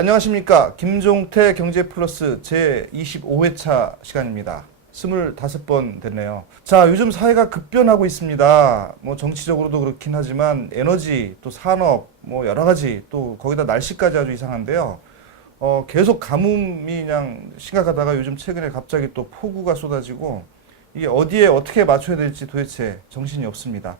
안녕하십니까. 김종태 경제플러스 제25회차 시간입니다. 25번 됐네요. 자, 요즘 사회가 급변하고 있습니다. 뭐 정치적으로도 그렇긴 하지만 에너지, 또 산업, 뭐 여러 가지, 또 거기다 날씨까지 아주 이상한데요. 계속 가뭄이 그냥 심각하다가 요즘 최근에 갑자기 또 폭우가 쏟아지고 이게 어디에 어떻게 맞춰야 될지 도대체 정신이 없습니다.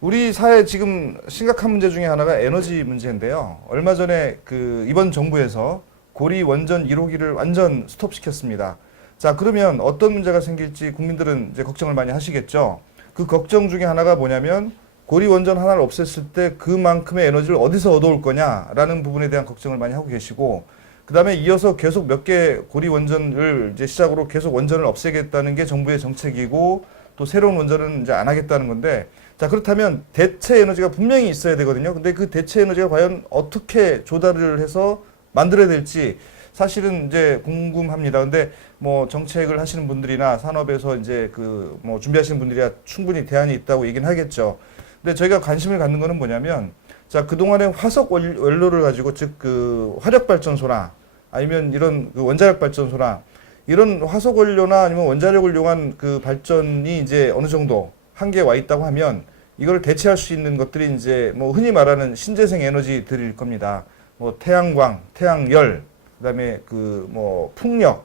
우리 사회 지금 심각한 문제 중에 하나가 에너지 문제인데요. 얼마 전에 이번 정부에서 고리 원전 1호기를 완전 스톱시켰습니다. 자, 그러면 어떤 문제가 생길지 국민들은 이제 걱정을 많이 하시겠죠. 그 걱정 중에 하나가 뭐냐면 고리 원전 하나를 없앴을 때 그만큼의 에너지를 어디서 얻어올 거냐라는 부분에 대한 걱정을 많이 하고 계시고, 그 다음에 이어서 계속 몇 개 고리 원전을 이제 시작으로 계속 원전을 없애겠다는 게 정부의 정책이고, 또 새로운 원전은 이제 안 하겠다는 건데, 자, 그렇다면 대체 에너지가 분명히 있어야 되거든요. 근데 그 대체 에너지가 과연 어떻게 조달을 해서 만들어야 될지 사실은 이제 궁금합니다. 근데 뭐 정책을 하시는 분들이나 산업에서 이제 뭐 준비하시는 분들이야 충분히 대안이 있다고 얘기는 하겠죠. 근데 저희가 관심을 갖는 거는 뭐냐면, 자, 그동안에 화석 원료를 가지고, 즉 화력 발전소나 아니면 이런 원자력 발전소나 이런 화석 원료나 아니면 원자력을 이용한 발전이 이제 어느 정도 한계에 와 있다고 하면 이걸 대체할 수 있는 것들이 이제 뭐 흔히 말하는 신재생 에너지들일 겁니다. 뭐 태양광, 태양열, 그다음에 뭐 풍력,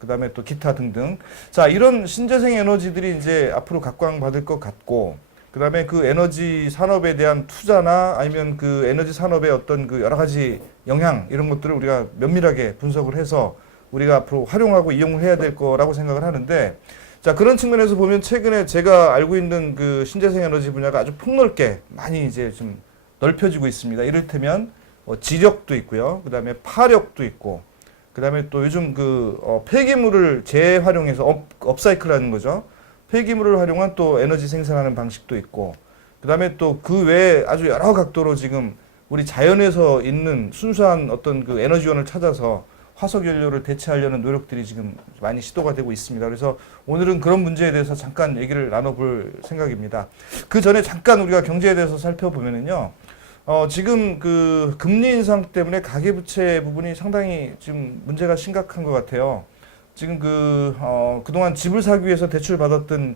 그다음에 또 기타 등등. 자, 이런 신재생 에너지들이 이제 앞으로 각광받을 것 같고, 그다음에 에너지 산업에 대한 투자나 아니면 에너지 산업의 어떤 여러 가지 영향, 이런 것들을 우리가 면밀하게 분석을 해서 우리가 앞으로 활용하고 이용을 해야 될 거라고 생각을 하는데, 자, 그런 측면에서 보면 최근에 제가 알고 있는 신재생 에너지 분야가 아주 폭넓게 많이 이제 좀 넓혀지고 있습니다. 이를테면 지력도 있고요. 그다음에 파력도 있고, 그다음에 또 요즘 폐기물을 재활용해서 업사이클하는 거죠. 폐기물을 활용한 또 에너지 생산하는 방식도 있고, 그다음에 또 그 외에 아주 여러 각도로 지금 우리 자연에서 있는 순수한 어떤 에너지원을 찾아서 화석 연료를 대체하려는 노력들이 지금 많이 시도가 되고 있습니다. 그래서 오늘은 그런 문제에 대해서 잠깐 얘기를 나눠볼 생각입니다. 그 전에 잠깐 우리가 경제에 대해서 살펴보면은요, 지금 금리 인상 때문에 가계부채 부분이 상당히 지금 문제가 심각한 것 같아요. 지금 그동안 집을 사기 위해서 대출받았던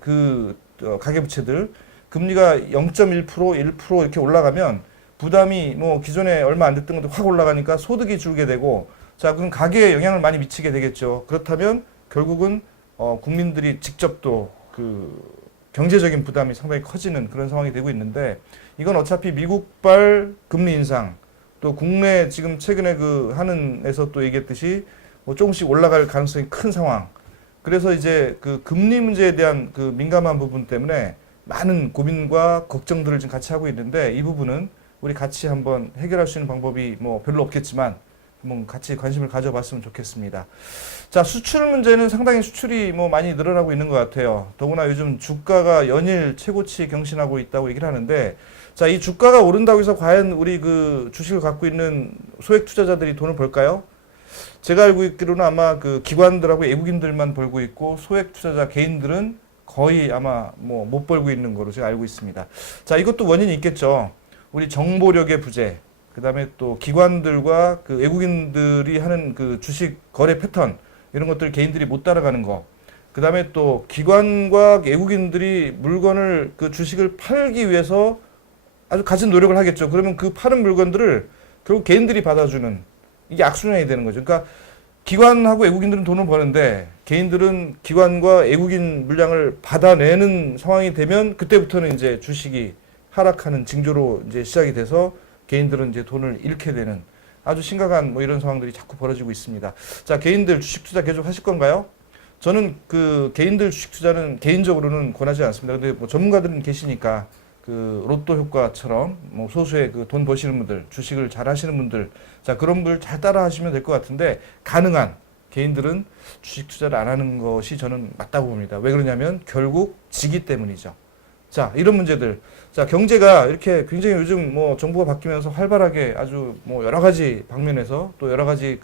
가계부채들, 금리가 0.1%, 1% 이렇게 올라가면 부담이 뭐 기존에 얼마 안 됐던 것도 확 올라가니까 소득이 줄게 되고, 자, 그럼 가계에 영향을 많이 미치게 되겠죠. 그렇다면 결국은 국민들이 직접 또 경제적인 부담이 상당히 커지는 그런 상황이 되고 있는데, 이건 어차피 미국발 금리 인상, 또 국내 지금 최근에 한은에서 또 얘기했듯이 뭐 조금씩 올라갈 가능성이 큰 상황. 그래서 이제 금리 문제에 대한 민감한 부분 때문에 많은 고민과 걱정들을 지금 같이 하고 있는데, 이 부분은 우리 같이 한번 해결할 수 있는 방법이 뭐 별로 없겠지만 한번 같이 관심을 가져봤으면 좋겠습니다. 자, 수출 문제는 상당히 수출이 뭐 많이 늘어나고 있는 것 같아요. 더구나 요즘 주가가 연일 최고치 경신하고 있다고 얘기를 하는데, 자, 이 주가가 오른다고 해서 과연 우리 주식을 갖고 있는 소액 투자자들이 돈을 벌까요? 제가 알고 있기로는 아마 기관들하고 외국인들만 벌고 있고, 소액 투자자 개인들은 거의 아마 뭐 못 벌고 있는 거로 제가 알고 있습니다. 자, 이것도 원인이 있겠죠. 우리 정보력의 부재, 그 다음에 또 기관들과 외국인들이 하는 주식 거래 패턴, 이런 것들 개인들이 못 따라가는 거. 그 다음에 또 기관과 외국인들이 물건을 주식을 팔기 위해서 아주 갖은 노력을 하겠죠. 그러면 파는 물건들을 결국 개인들이 받아주는, 이게 악순환이 되는 거죠. 그러니까 기관하고 외국인들은 돈을 버는데 개인들은 기관과 외국인 물량을 받아내는 상황이 되면 그때부터는 이제 주식이 하락하는 징조로 이제 시작이 돼서 개인들은 이제 돈을 잃게 되는 아주 심각한 뭐 이런 상황들이 자꾸 벌어지고 있습니다. 자, 개인들 주식 투자 계속 하실 건가요? 저는 개인들 주식 투자는 개인적으로는 권하지 않습니다. 근데 뭐 전문가들은 계시니까 로또 효과처럼 뭐 소수의 돈 버시는 분들, 주식을 잘 하시는 분들, 자, 그런 분들 잘 따라 하시면 될 것 같은데, 가능한 개인들은 주식 투자를 안 하는 것이 저는 맞다고 봅니다. 왜 그러냐면 결국 지기 때문이죠. 자, 이런 문제들. 자, 경제가 이렇게 굉장히 요즘 뭐 정부가 바뀌면서 활발하게 아주 뭐 여러 가지 방면에서 또 여러 가지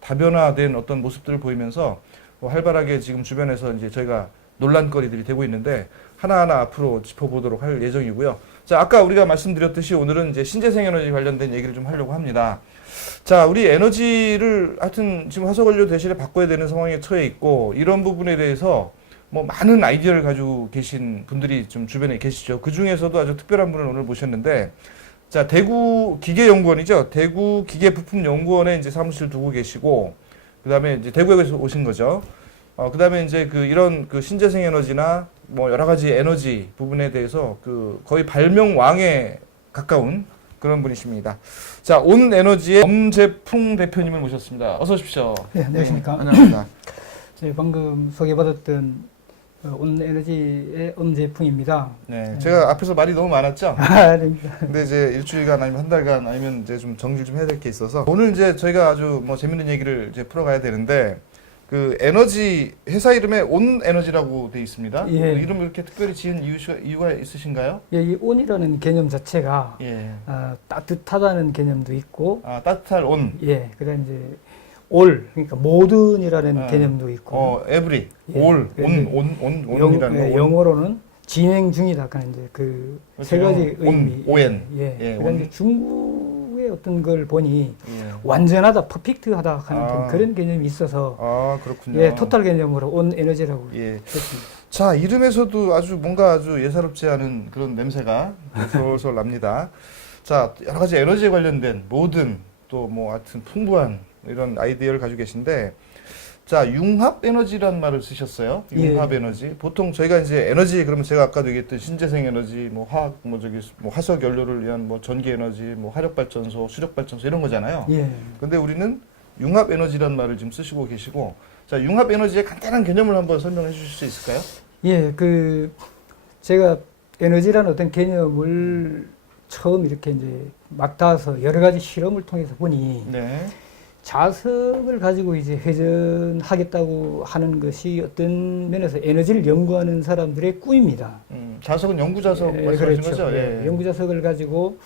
다변화된 어떤 모습들을 보이면서 뭐 활발하게 지금 주변에서 이제 저희가 논란거리들이 되고 있는데, 하나하나 앞으로 짚어보도록 할 예정이고요. 자, 아까 우리가 말씀드렸듯이 오늘은 이제 신재생 에너지 관련된 얘기를 좀 하려고 합니다. 자, 우리 에너지를 하여튼 지금 화석연료 대신에 바꿔야 되는 상황에 처해 있고, 이런 부분에 대해서 뭐 많은 아이디어를 가지고 계신 분들이 좀 주변에 계시죠. 그 중에서도 아주 특별한 분을 오늘 모셨는데, 자, 대구 기계연구원이죠. 대구 기계부품연구원에 이제 사무실 두고 계시고, 그 다음에 이제 대구에서 오신 거죠. 그 다음에 이제 이런 신재생 에너지나 뭐 여러 가지 에너지 부분에 대해서 거의 발명왕에 가까운 그런 분이십니다. 자, 온에너지의 엄재풍 대표님을 모셨습니다. 어서 오십시오. 네, 안녕하십니까. 네, 안녕합니다. 네, 방금 소개받았던 온에너지의 엄재풍입니다. 네, 제가 앞에서 말이 너무 많았죠? 아닙니다. 근데 이제 일주일간 아니면 한 달간 아니면 이제 좀 정리를 좀 해야 될 게 있어서 오늘 이제 저희가 아주 뭐 재밌는 얘기를 이제 풀어가야 되는데 에너지 회사 이름에 온에너지라고 돼 있습니다. 예. 이름 이렇게 특별히 지은 이유가 있으신가요? 예, 이 온이라는 개념 자체가 예. 따뜻하다는 개념도 있고, 따뜻할 온. 예, 그다음 이제 올, 그러니까 모든이라는 개념도 있고, every, 예. all, 온이라는 거. 영어로는 진행 중이다. 그런 이제 세 가지 의미. ON. 예. 그다음 이제 중국의 어떤 걸 보니 예. 완전하다, 퍼펙트하다 하는 그런 개념이 있어서, 그렇군요. 예, 토탈 개념으로 온 에너지라고 예. 했습니다. 자, 이름에서도 아주 예사롭지 않은 그런 냄새가 솔솔 납니다. 자, 여러 가지 에너지에 관련된 모든 또 뭐 하여튼 풍부한 이런 아이디어를 가지고 계신데, 자, 융합 에너지라는 말을 쓰셨어요. 융합 예. 에너지. 보통 저희가 이제 에너지 그러면 제가 아까도 얘기했던 신재생 에너지, 뭐 화학, 뭐 화석 연료를 위한 뭐 전기 에너지, 뭐 화력 발전소, 수력 발전소 이런 거잖아요. 예. 근데 우리는 융합 에너지라는 말을 지금 쓰시고 계시고, 자, 융합 에너지의 간단한 개념을 한번 설명해 주실 수 있을까요? 예, 제가 에너지라는 어떤 개념을 처음 이렇게 이제 막 닿아서 여러 가지 실험을 통해서 보니 네. 자석을 가지고 이제 회전하겠다고 하는 것이 어떤 면에서 에너지를 연구하는 사람들의 꿈입니다. 자석은 연구 자석 말씀하시는 그렇죠. 거죠? 예. 연구 자석을 가지고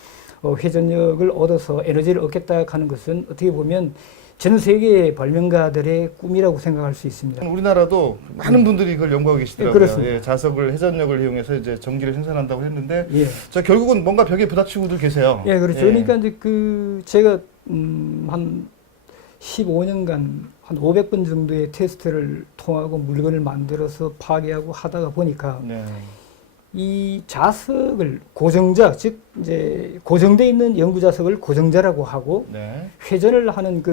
회전력을 얻어서 에너지를 얻겠다 하는 것은 어떻게 보면 전 세계의 발명가들의 꿈이라고 생각할 수 있습니다. 우리나라도 많은 분들이 그걸 연구하고 계시더라고요. 그렇습니다. 예, 자석을 회전력을 이용해서 이제 전기를 생산한다고 했는데, 예. 자, 결국은 뭔가 벽에 부딪히고들 계세요. 예, 그렇죠. 예. 그러니까 이제 제가 한 15년간 한 500번 정도의 테스트를 통하고 물건을 만들어서 파괴하고 하다가 보니까 네. 이 자석을 고정자, 즉 이제 고정돼 있는 연구 자석을 고정자라고 하고 네. 회전을 하는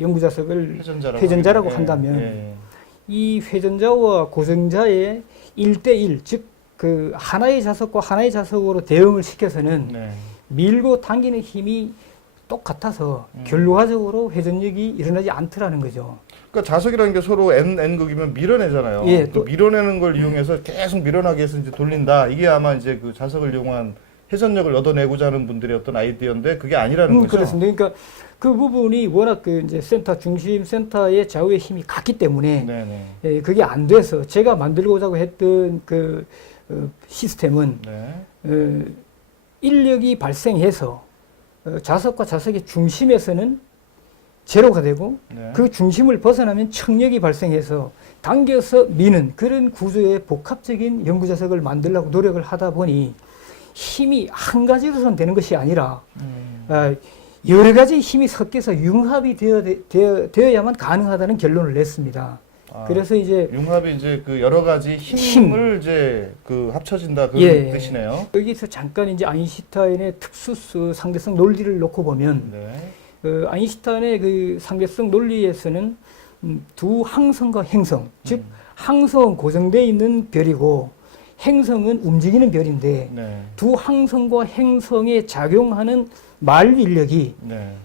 연구 자석을 회전자라고 한다면 예. 이 회전자와 고정자의 1대1, 즉 하나의 자석과 하나의 자석으로 대응을 시켜서는 네. 밀고 당기는 힘이 똑같아서 결과적으로 회전력이 일어나지 않더라는 거죠. 그러니까 자석이라는 게 서로 N극이면 밀어내잖아요. 예, 또 밀어내는 걸 이용해서 계속 밀어나게 해서 이제 돌린다. 이게 아마 이제 자석을 이용한 회전력을 얻어내고자 하는 분들의 어떤 아이디어인데 그게 아니라는 거죠. 그렇습니다. 그러니까 그 부분이 워낙 이제 중심 센터의 좌우의 힘이 같기 때문에 네네. 그게 안 돼서 제가 만들고자 했던 시스템은 네. 인력이 발생해서 자석과 자석의 중심에서는 제로가 되고 네. 그 중심을 벗어나면 청력이 발생해서 당겨서 미는 그런 구조의 복합적인 연구 자석을 만들려고 노력을 하다 보니 힘이 한 가지로선 되는 것이 아니라 여러 가지 힘이 섞여서 융합이 되어야만 가능하다는 결론을 냈습니다. 그래서 이제 융합이 이제 여러 가지 힘을 이제 합쳐진다 그런 뜻이네요. 여기서 잠깐 이제 아인슈타인의 특수 상대성 논리를 놓고 보면 아인슈타인의 상대성 논리에서는 두 항성과 행성, 즉 항성은 고정되어 있는 별이고 행성은 움직이는 별인데 두 항성과 행성에 작용하는 만류인력이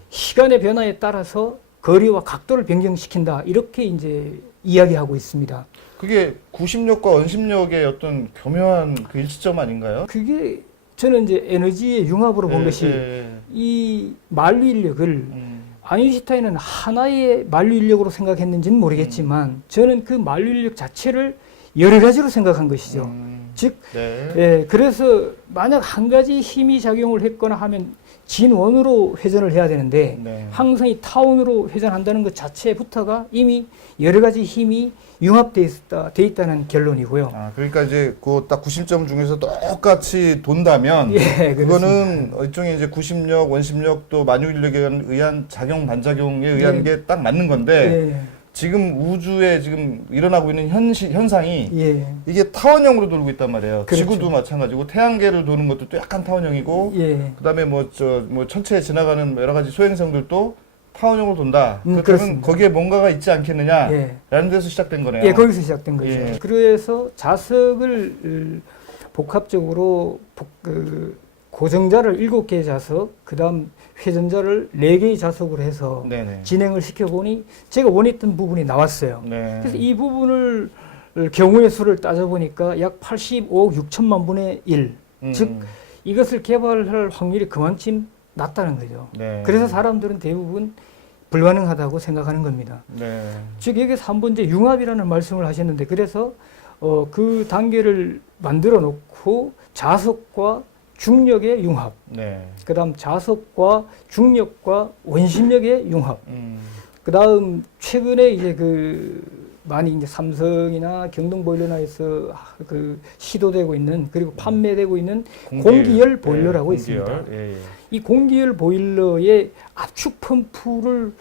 시간의 변화에 따라서 거리와 각도를 변경시킨다 이렇게 이제 이야기하고 있습니다. 그게 구심력과 원심력의 어떤 교묘한 일치점 아닌가요? 그게 저는 이제 에너지의 융합으로 본 것이 이 만류인력을 아인슈타인은 하나의 만류인력으로 생각했는지는 모르겠지만 저는 그 만류인력 자체를 여러 가지로 생각한 것이죠. 즉, 그래서 만약 한 가지 힘이 작용을 했거나 하면 진원으로 회전을 해야 되는데 네. 항성이 타원으로 회전한다는 것 자체부터가 이미 여러 가지 힘이 융합돼 있다는 결론이고요. 아, 그러니까 이제 그 딱 구심점 중에서 똑같이 돈다면 예, 그거는 일종의 이제 구심력, 원심력 또 만유인력에 의한 작용 반작용에 의한 예. 게 딱 맞는 건데 예, 지금 우주에 지금 일어나고 있는 현상이 예, 이게 타원형으로 돌고 있단 말이에요. 그렇죠. 지구도 마찬가지고 태양계를 도는 것도 또 약간 타원형이고 예. 그다음에 뭐 천체에 지나가는 여러 가지 소행성들도 타원형으로 돈다. 그렇다면 그렇습니다. 거기에 뭔가가 있지 않겠느냐라는 예. 데서 시작된 거네요. 예, 거기서 시작된 거죠. 예. 그래서 자석을 복합적으로 고정자를 7개의 자석, 그 다음 회전자를 4개의 자석으로 해서 네네. 진행을 시켜보니 제가 원했던 부분이 나왔어요. 네. 그래서 이 부분을 경우의 수를 따져보니까 약 85억 6천만 분의 1. 즉, 이것을 개발할 확률이 그만큼 낮다는 거죠. 네. 그래서 사람들은 대부분 불가능하다고 생각하는 겁니다. 네. 즉 여기서 한 번 이제 융합이라는 말씀을 하셨는데 그래서 그 단계를 만들어 놓고 자석과 중력의 융합, 네. 그다음 자석과 중력과 원심력의 융합, 그다음 최근에 이제 많이 이제 삼성이나 경동보일러나에서 시도되고 있는 그리고 판매되고 있는 공기열 보일러라고 있습니다. 예, 예. 이 공기열 보일러의 압축 펌프를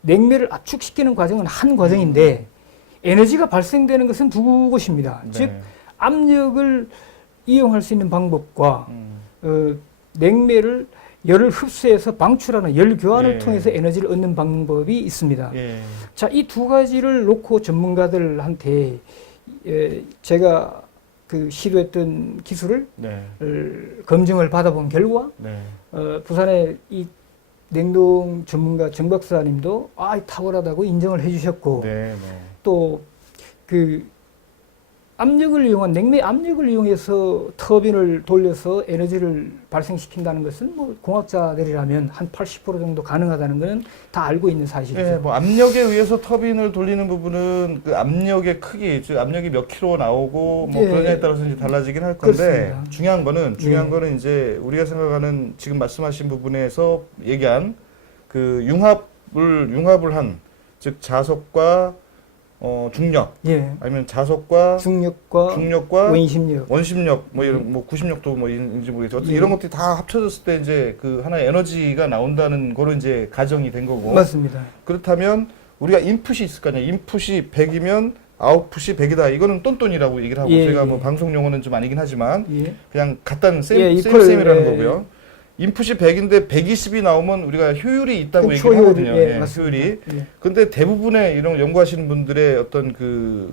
냉매를 압축시키는 과정은 한 과정인데 에너지가 발생되는 것은 두 곳입니다. 네. 즉 압력을 이용할 수 있는 방법과 냉매를 열을 흡수해서 방출하는 열 교환을 예. 통해서 에너지를 얻는 방법이 있습니다. 예. 자, 이 두 가지를 놓고 전문가들한테 제가 시도했던 기술을 네. 검증을 받아본 결과 네. 부산의 이 냉동 전문가 정 박사님도 탁월하다고 인정을 해주셨고 네. 네. 또 압력을 이용한 냉매 압력을 이용해서 터빈을 돌려서 에너지를 발생시킨다는 것은 뭐 공학자들이라면 한 80% 정도 가능하다는 것은 다 알고 있는 사실이죠. 네, 뭐 압력에 의해서 터빈을 돌리는 부분은 그 압력의 크기, 즉 압력이 몇 킬로 나오고 뭐 예. 그러냐에 따라서 이제 달라지긴 할 건데 그렇습니다. 중요한 예. 거는 이제 우리가 생각하는 지금 말씀하신 부분에서 얘기한 그 융합을 한 즉 자석과 중력 예. 아니면 자석과 중력과 원심력, 원심력 뭐 이런 뭐 구심력도 뭐 인지 모르겠죠. 어쨌든 예. 이런 것들이 다 합쳐졌을 때 이제 그 하나의 에너지가 나온다는 거로 이제 가정이 된 거고. 맞습니다. 그렇다면 우리가 인풋이 있을 거 아니에요. 인풋이 100이면 아웃풋이 100이다. 이거는 똔똔이라고 얘기를 하고 예, 제가 예. 뭐 방송 용어는 좀 아니긴 하지만 예. 그냥 같다는 예, 셈이라는 예. 거고요. 인풋이 100인데 120이 나오면 우리가 효율이 있다고 그 얘기를 초효율이, 하거든요. 예, 예, 맞습니다. 효율이. 예. 근데 대부분의 이런 연구하시는 분들의 어떤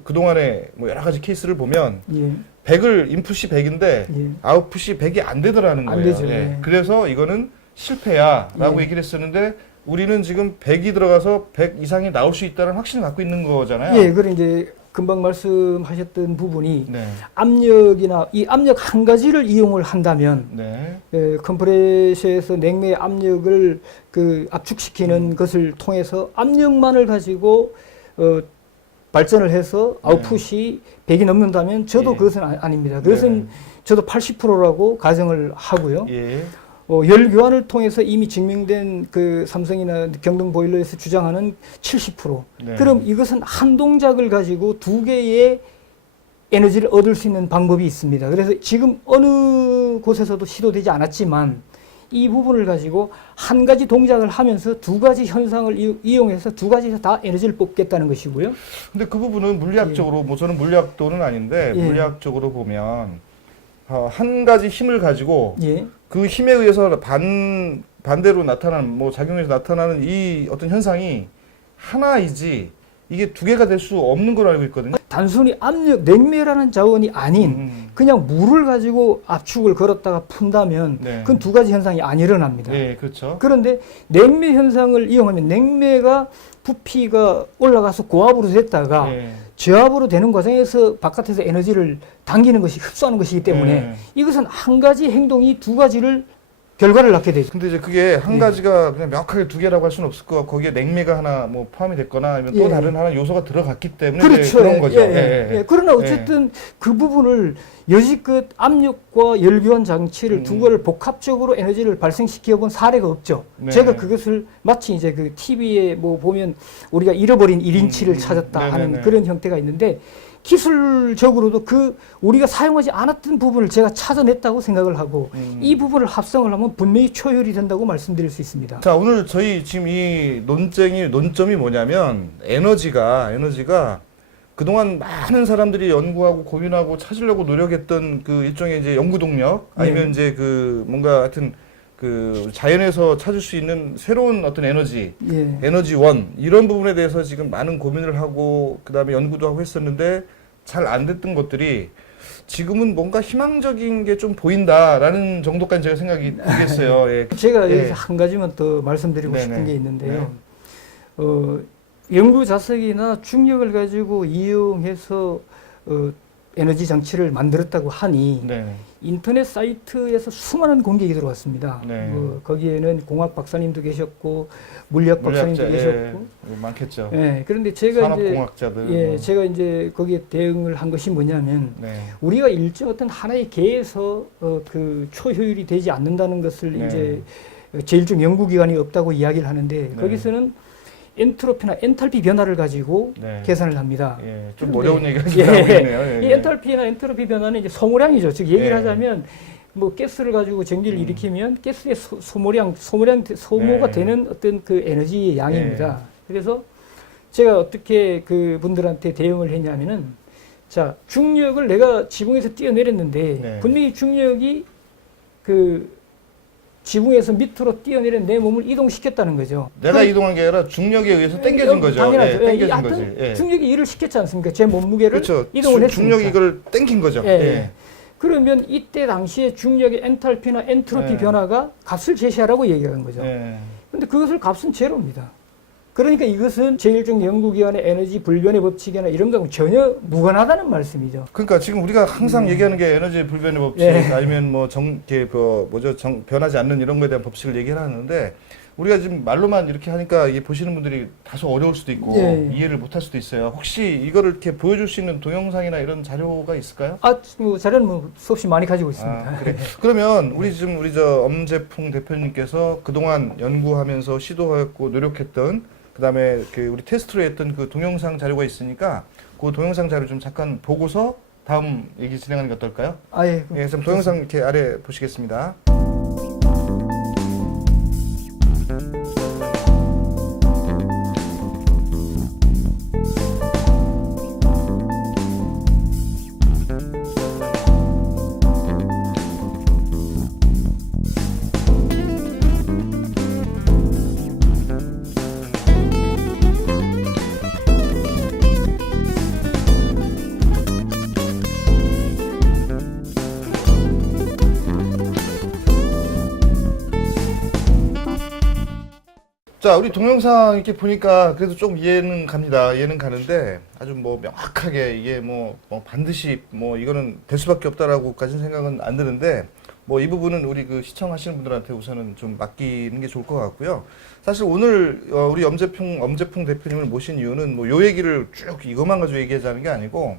그동안에 뭐 여러 가지 케이스를 보면 예. 100을 인풋이 100인데 예. 아웃풋이 100이 안 되더라는 안 거예요. 되죠. 예. 예. 그래서 이거는 실패야라고 예. 얘기를 했었는데 우리는 지금 100이 들어가서 100 이상이 나올 수 있다는 확신을 갖고 있는 거잖아요. 예, 그래 이제 금방 말씀하셨던 부분이 네. 압력이나 이 압력 한 가지를 이용을 한다면 네. 컴프레셔에서 냉매 압력을 압축시키는 것을 통해서 압력만을 가지고 발전을 해서 네. 아웃풋이 100이 넘는다면 저도 예. 그것은 아닙니다. 그것은 네. 저도 80%라고 가정을 하고요. 예. 열 교환을 통해서 이미 증명된 삼성이나 경동 보일러에서 주장하는 70%. 네. 그럼 이것은 한 동작을 가지고 두 개의 에너지를 얻을 수 있는 방법이 있습니다. 그래서 지금 어느 곳에서도 시도되지 않았지만 이 부분을 가지고 한 가지 동작을 하면서 두 가지 현상을 이용해서 두 가지에서 다 에너지를 뽑겠다는 것이고요. 근데 그 부분은 물리학적으로 뭐 저는 물리학도는 아닌데 예. 물리학적으로 보면 한 가지 힘을 가지고 예. 그 힘에 의해서 반대로 나타나는 뭐 작용해서 나타나는 이 어떤 현상이 하나이지 이게 두 개가 될 수 없는 걸로 알고 있거든요. 단순히 냉매라는 자원이 아닌 그냥 물을 가지고 압축을 걸었다가 푼다면 네. 그건 두 가지 현상이 안 일어납니다. 네, 그렇죠. 그런데 냉매 현상을 이용하면 냉매가 부피가 올라가서 고압으로 됐다가 네. 저압으로 되는 과정에서 바깥에서 에너지를 당기는 것이 흡수하는 것이기 때문에 네. 이것은 한 가지 행동이 두 가지를 결과를 낳게 되죠. 근데 이제 그게 한 예. 가지가 그냥 명확하게 두 개라고 할 수는 없을 것 같고 거기에 냉매가 하나 뭐 포함이 됐거나 아니면 또 예. 다른 하나 요소가 들어갔기 때문에 이제 그렇죠. 그런 예, 거죠. 예. 그러나 어쨌든 그 부분을 여지껏 압력과 열교환 장치를 두 개를 복합적으로 에너지를 발생시켜 본 사례가 없죠. 네. 제가 그것을 마치 이제 그 TV에 뭐 보면 우리가 잃어버린 1인치를 찾았다 하는 네네네. 그런 형태가 있는데 기술적으로도 그 우리가 사용하지 않았던 부분을 제가 찾아냈다고 생각을 하고 이 부분을 합성을 하면 분명히 초효율이 된다고 말씀드릴 수 있습니다. 자, 오늘 저희 지금 이 논점이 뭐냐면 에너지가 그동안 많은 사람들이 연구하고 고민하고 찾으려고 노력했던 그 일종의 이제 연구 동력 아니면 네. 이제 그 뭔가 하여튼 그 자연에서 찾을 수 있는 새로운 어떤 에너지, 예. 에너지원 이런 부분에 대해서 지금 많은 고민을 하고 그다음에 연구도 하고 했었는데 잘 안 됐던 것들이 지금은 뭔가 희망적인 게 좀 보인다라는 정도까지 제가 생각이 들겠어요. 예. 제가 예. 여기서 한 가지만 더 말씀드리고 네네. 싶은 게 있는데요. 연구 자석이나 중력을 가지고 이용해서 에너지 장치를 만들었다고 하니 네. 인터넷 사이트에서 수많은 공격이 들어왔습니다. 네. 거기에는 공학 박사님도 계셨고 물리학 박사님도 물리학자, 계셨고, 많겠죠. 예. 그런데 제가 이제 산업공학자들. 예, 뭐. 제가 이제 거기에 대응을 한 것이 뭐냐면 네. 우리가 일정 어떤 하나의 계에서 그 초효율이 되지 않는다는 것을 네. 이제 제1중 연구기관이 없다고 이야기를 하는데 거기서는 엔트로피나 엔탈피 변화를 가지고 네. 계산을 합니다. 예, 좀 그런데 어려운 얘기가 지금 나오고 있네요. 예, 이 엔탈피나 엔트로피 변화는 이제 소모량이죠. 즉 얘기를 예. 하자면 뭐 가스를 가지고 전기를 일으키면 가스의 소모가 네. 되는 어떤 그 에너지의 양입니다. 그래서 제가 어떻게 그 분들한테 대응을 했냐면은 자, 중력을 내가 지붕에서 뛰어내렸는데 네. 분명히 중력이 그 지붕에서 밑으로 뛰어내린 내 몸을 이동시켰다는 거죠. 내가 이동한 게 아니라 중력에 의해서 당겨진 거죠. 당연하죠. 예, 당겨진 하여튼 거지. 예. 중력이 일을 시켰지 않습니까? 제 몸무게를 그렇죠. 이동을 했으니까. 중력이 이걸 당긴 거죠. 예. 예. 그러면 이때 당시에 중력의 엔탈피나 엔트로피 네. 변화가 값을 제시하라고 얘기한 거죠. 예. 근데 그것을 값은 제로입니다. 그러니까 이것은 제1중 연구기관의 에너지 불변의 법칙이나 이런 거하고 전혀 무관하다는 말씀이죠. 그러니까 지금 우리가 항상 얘기하는 게 에너지 불변의 법칙 예. 아니면 뭐 변하지 않는 이런 거에 대한 법칙을 얘기를 하는데 우리가 지금 말로만 이렇게 하니까 이게 보시는 분들이 다소 어려울 수도 있고 예. 이해를 못할 수도 있어요. 혹시 이거를 이렇게 보여줄 수 있는 동영상이나 이런 자료가 있을까요? 뭐 자료는 뭐 수없이 많이 가지고 있습니다. 아, 그래. 그러면 우리 저 엄재풍 대표님께서 그동안 연구하면서 시도하고 노력했던 그다음에 그 우리 테스트로 했던 그 동영상 자료가 있으니까 그 동영상 자료 좀 잠깐 보고서 다음 얘기 진행하는 게 어떨까요? 예. 예, 그럼 동영상 이렇게 아래 보시겠습니다. 자, 우리 동영상 이렇게 보니까 그래도 좀 이해는 갑니다. 이해는 가는데 아주 뭐 명확하게 이게 뭐 반드시 뭐 이거는 될 수밖에 없다라고까지는 생각은 안 드는데 뭐 이 부분은 우리 그 시청하시는 분들한테 우선은 좀 맡기는 게 좋을 것 같고요. 사실 오늘 우리 엄재풍 대표님을 모신 이유는 뭐 요 얘기를 쭉 이것만 가지고 얘기하자는 게 아니고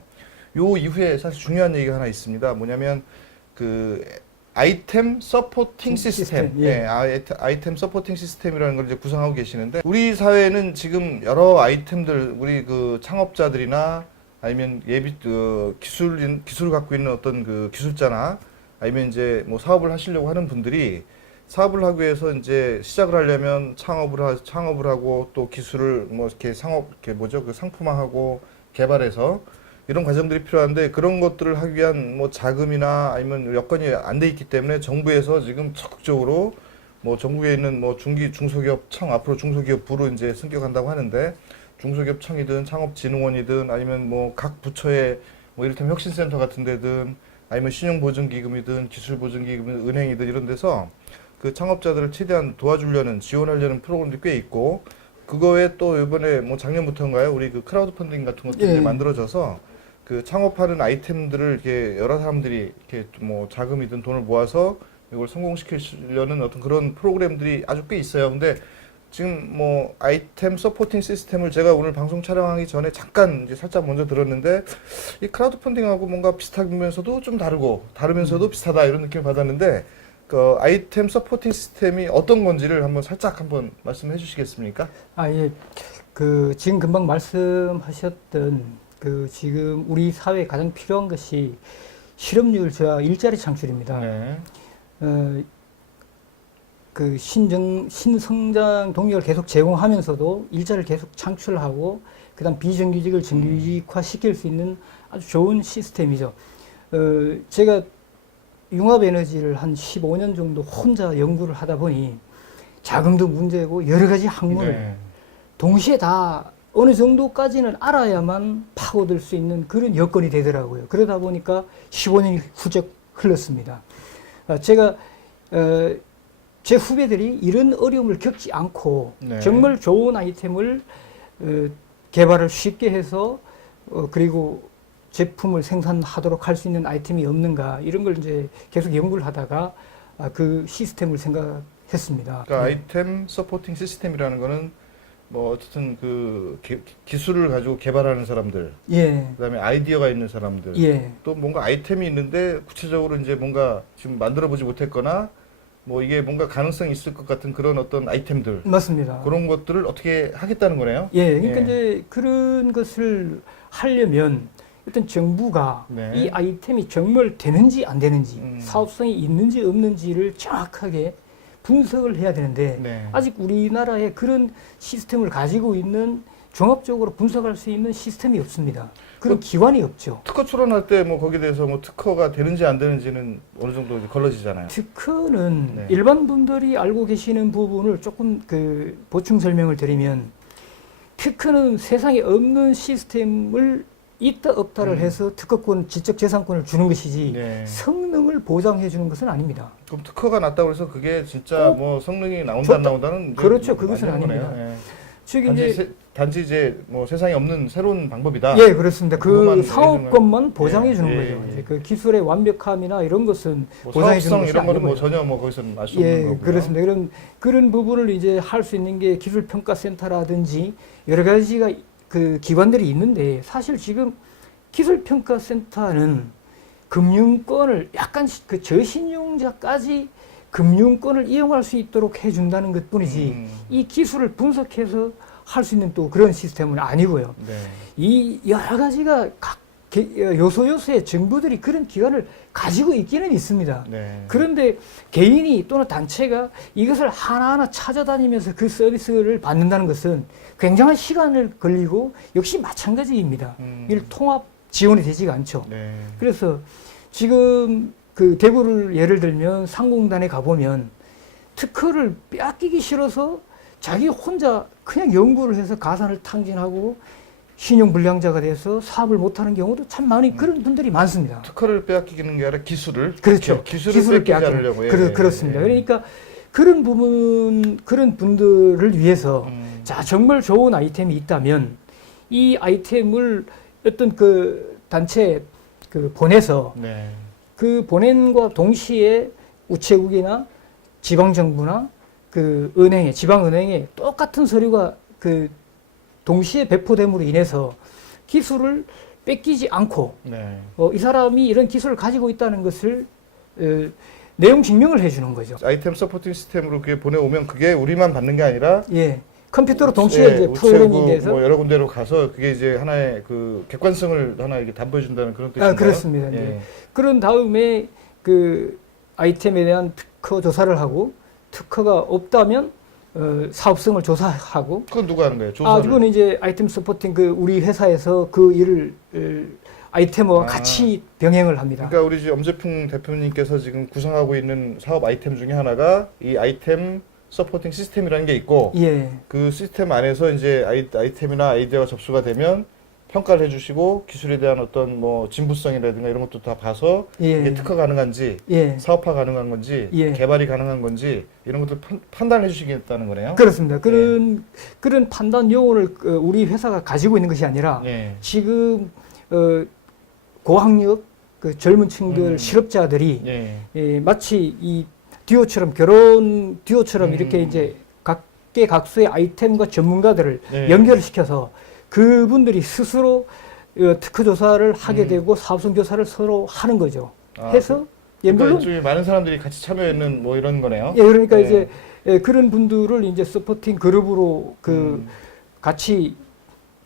요 이후에 사실 중요한 얘기가 하나 있습니다. 뭐냐면 그 아이템 서포팅 시스템. 예. 아이템 서포팅 시스템이라는 걸 이제 구성하고 계시는데 우리 사회는 지금 여러 아이템들 우리 그 창업자들이나 아니면 기술을 갖고 있는 어떤 그 기술자나 아니면 이제 뭐 사업을 하시려고 하는 분들이 사업을 하기 위해서 이제 시작을 하려면 창업을 하고 또 기술을 뭐 이렇게 그 상품화하고 개발해서 이런 과정들이 필요한데 그런 것들을 하기 위한 뭐 자금이나 아니면 여건이 안 돼 있기 때문에 정부에서 지금 적극적으로 뭐 전국에 있는 뭐 중소기업청 앞으로 중소기업부로 이제 승격한다고 하는데 중소기업청이든 창업진흥원이든 아니면 뭐 각 부처의 뭐 이를테면 혁신센터 같은 데든 아니면 신용보증기금이든 기술보증기금이든 은행이든 이런 데서 그 창업자들을 최대한 도와주려는 지원하려는 프로그램도 꽤 있고 그거에 또 이번에 뭐 작년부터인가요? 우리 그 크라우드 펀딩 같은 것도 예. 이제 만들어져서 그 창업하는 아이템들을 이렇게 여러 사람들이 이렇게 뭐 자금이든 돈을 모아서 이걸 성공시키려는 어떤 그런 프로그램들이 아주 꽤 있어요. 근데 지금 뭐 아이템 서포팅 시스템을 제가 오늘 방송 촬영하기 전에 잠깐 이제 살짝 먼저 들었는데 이 크라우드 펀딩하고 뭔가 비슷하면서도 좀 다르면서도 비슷하다 이런 느낌을 받았는데 그 아이템 서포팅 시스템이 어떤 건지를 한번 말씀해 주시겠습니까? 예. 그 지금 금방 말씀하셨던 그 지금 우리 사회에 가장 필요한 것이 실업률 저하, 일자리 창출입니다. 네. 그 신성장 동력을 계속 제공하면서도 일자리를 계속 창출하고 그다음 비정규직을 정규직화 시킬 수 있는 아주 좋은 시스템이죠. 제가 융합에너지를 한 15년 정도 혼자 연구를 하다 보니 자금도 문제고 여러 가지 학문을 네. 동시에 다 어느 정도까지는 알아야만 파고들 수 있는 그런 여건이 되더라고요. 그러다 보니까 15년이 훌쩍 흘렀습니다. 제가 제 후배들이 이런 어려움을 겪지 않고 네. 정말 좋은 아이템을 개발을 쉽게 해서 그리고 제품을 생산하도록 할 수 있는 아이템이 없는가 이런 걸 이제 계속 연구를 하다가 그 시스템을 생각했습니다. 그러니까 아이템 서포팅 시스템이라는 거는 뭐 어쨌든 그 기술을 가지고 개발하는 사람들, 예, 그다음에 아이디어가 있는 사람들, 예, 또 뭔가 아이템이 있는데 구체적으로 이제 뭔가 지금 만들어 보지 못했거나 뭐 이게 뭔가 가능성이 있을 것 같은 그런 어떤 아이템들 맞습니다. 그런 것들을 어떻게 하겠다는 거네요. 예, 그러니까 예. 이제 그런 것을 하려면 일단 정부가 네. 이 아이템이 정말 되는지 안 되는지 사업성이 있는지 없는지를 정확하게 분석을 해야 되는데 네. 아직 우리나라에 그런 시스템을 가지고 있는 종합적으로 분석할 수 있는 시스템이 없습니다. 그런 기관이 없죠. 특허 출원할 때 뭐 거기에 대해서 뭐 특허가 되는지 안 되는지는 어느 정도 이제 걸러지잖아요. 특허는 네. 일반 분들이 알고 계시는 부분을 조금 그 보충 설명을 드리면 특허는 세상에 없는 시스템을 있다 없다를 해서 특허권, 지적재산권을 주는 것이지 네. 성능을 보장해 주는 것은 아닙니다. 그럼 특허가 났다고 해서 그게 진짜 뭐 성능이 나온다 안 나온다는 이제 그렇죠. 뭐 그것은 아닌 거네요. 아닙니다. 예. 즉 단지, 이제 단지 이제 뭐 세상에 없는 새로운 방법이다. 예, 그렇습니다. 그것만 그 사업권만 해주는 보장해 주는 예, 거죠. 예. 이제 그 기술의 완벽함이나 이런 것은 뭐 보장해 주는 사업성 것이 이런 거는 뭐 아니고요. 전혀 뭐 거기서는 알 수 예, 없는 거고요. 그렇습니다. 그런 부분을 이제 할 수 있는 게 기술평가센터라든지 여러 가지가 그 기관들이 있는데 사실 지금 기술평가센터는 금융권을 약간 그 저신용자까지 금융권을 이용할 수 있도록 해준다는 것 뿐이지 이 기술을 분석해서 할 수 있는 또 그런 시스템은 아니고요. 네. 이 여러 가지가 각 요소요소의 정부들이 그런 기관을 가지고 있기는 있습니다. 네. 그런데 개인이 또는 단체가 이것을 하나하나 찾아다니면서 그 서비스를 받는다는 것은 굉장한 시간을 걸리고 역시 마찬가지입니다. 이를 통합 지원이 되지가 않죠. 네. 그래서 지금 그 대구를 예를 들면 상공단에 가보면 특허를 빼앗기기 싫어서 자기 혼자 그냥 연구를 해서 가산을 탕진하고 신용불량자가 돼서 사업을 못하는 경우도 참 많이 그런 분들이 많습니다. 특허를 빼앗기는 게 아니라 기술을 그렇죠. 기술을 빼앗기지 않으려고 그렇습니다. 그러니까 그런 부분 그런 분들을 위해서 자 정말 좋은 아이템이 있다면 이 아이템을 어떤 그 단체에 그 보내서 네. 그 보낸과 동시에 우체국이나 지방정부나 그 은행에 지방은행에 똑같은 서류가 그 동시에 배포됨으로 인해서 기술을 뺏기지 않고 네. 이 사람이 이런 기술을 가지고 있다는 것을 내용 증명을 해주는 거죠. 아이템 서포팅 시스템으로 그게 보내오면 그게 우리만 받는 게 아니라 예, 컴퓨터로 동시에 예, 이제 우체국 프로그래밍이 돼서 뭐 여러 군데로 가서 그게 이제 하나의 그 객관성을 하나 이렇게 담보해 준다는 그런 뜻인가요? 그렇습니다. 예. 그런 다음에 그 아이템에 대한 특허 조사를 하고 특허가 없다면 사업성을 조사하고 그건 누가 하는 거예요? 조사를. 이건 이제 아이템 서포팅 그 우리 회사에서 그 일을 아이템과 같이 병행을 합니다. 그러니까 우리 지금 엄재풍 대표님께서 지금 구성하고 있는 사업 아이템 중에 하나가 이 아이템 서포팅 시스템이라는 게 있고 예, 그 시스템 안에서 이제 아이템이나 아이디어가 접수가 되면 평가를 해주시고 기술에 대한 어떤 뭐 진부성이라든가 이런 것도 다 봐서 예, 이게 특허 가능한지 예, 사업화 가능한 건지 예. 개발이 가능한 건지 이런 것들 판단해 주시겠다는 거네요. 그렇습니다. 그런 판단 요원을 우리 회사가 가지고 있는 것이 아니라 예. 지금 고학력 그 젊은 층들 실업자들이 예. 마치 이 듀오처럼 결혼 듀오처럼 이렇게 이제 각계각수의 아이템과 전문가들을 네. 연결시켜서 그분들이 스스로 특허 조사를 하게 되고 사업성 조사를 서로 하는 거죠. 해서 예, 그러니까 물론 이쪽에 많은 사람들이 같이 참여하는 뭐 이런 거네요. 예, 그러니까 네. 이제 그런 분들을 이제 서포팅 그룹으로 같이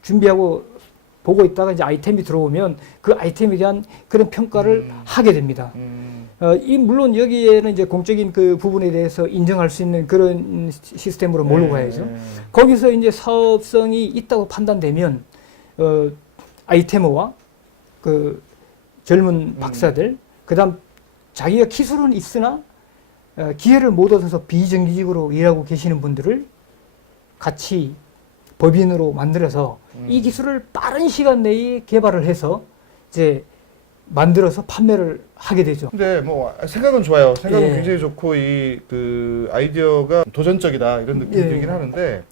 준비하고 보고 있다가 이제 아이템이 들어오면 그 아이템에 대한 그런 평가를 하게 됩니다. 물론 여기에는 이제 공적인 그 부분에 대해서 인정할 수 있는 그런 시스템으로 몰고 가야죠. 거기서 이제 사업성이 있다고 판단되면 아이템어와 그 젊은 박사들, 그다음 자기가 기술은 있으나 기회를 못 얻어서 비정규직으로 일하고 계시는 분들을 같이 법인으로 만들어서 이 기술을 빠른 시간 내에 개발을 해서 이제 만들어서 판매를 하게 되죠. 근데 뭐 생각은 좋아요. 생각은 예. 굉장히 좋고 이 그 아이디어가 도전적이다 이런 느낌이 예. 들긴 하는데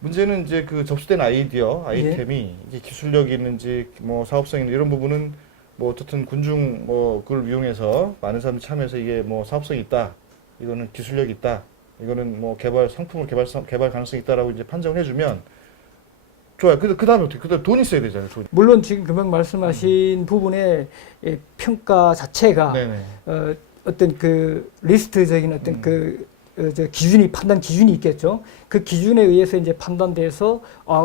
문제는 이제 그 접수된 아이디어, 아이템이 이게 기술력이 있는지 뭐 사업성이 있는지 이런 부분은 뭐 어떻든 군중 뭐 그걸 이용해서 많은 사람들이 참여해서 이게 뭐 사업성이 있다, 이거는 기술력이 있다, 이거는 뭐 상품을 개발 가능성이 있다라고 이제 판정을 해주면 좋아요. 그 다음에 어떻게? 그 다음에 돈 있어야 되잖아요. 돈. 물론 지금 금방 말씀하신 부분의 평가 자체가 네네. 어떤 그 리스트적인 어떤 기준이 판단 기준이 있겠죠. 그 기준에 의해서 이제 판단돼서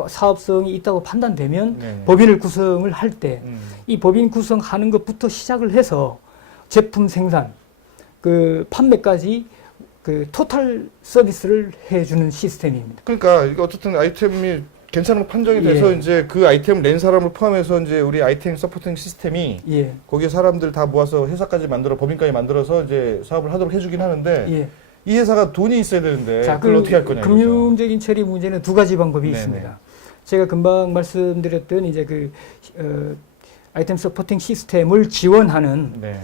사업성이 있다고 판단되면 네네. 법인을 구성을 할 때 이 법인 구성하는 것부터 시작을 해서 제품 생산, 그 판매까지 그 토탈 서비스를 해주는 시스템입니다. 그러니까 이거 어쨌든 아이템이 괜찮은 거 판정이 돼서 예. 이제 그 아이템을 낸 사람을 포함해서 이제 우리 아이템 서포팅 시스템이 예, 거기에 사람들 다 모아서 회사까지 만들어 법인까지 만들어서 이제 사업을 하도록 해주긴 하는데 예. 이 회사가 돈이 있어야 되는데 자, 그걸 어떻게 할 거냐. 금융적인 처리 문제는 두 가지 방법이 네네. 있습니다. 제가 금방 말씀드렸던 이제 아이템 서포팅 시스템을 지원하는 네.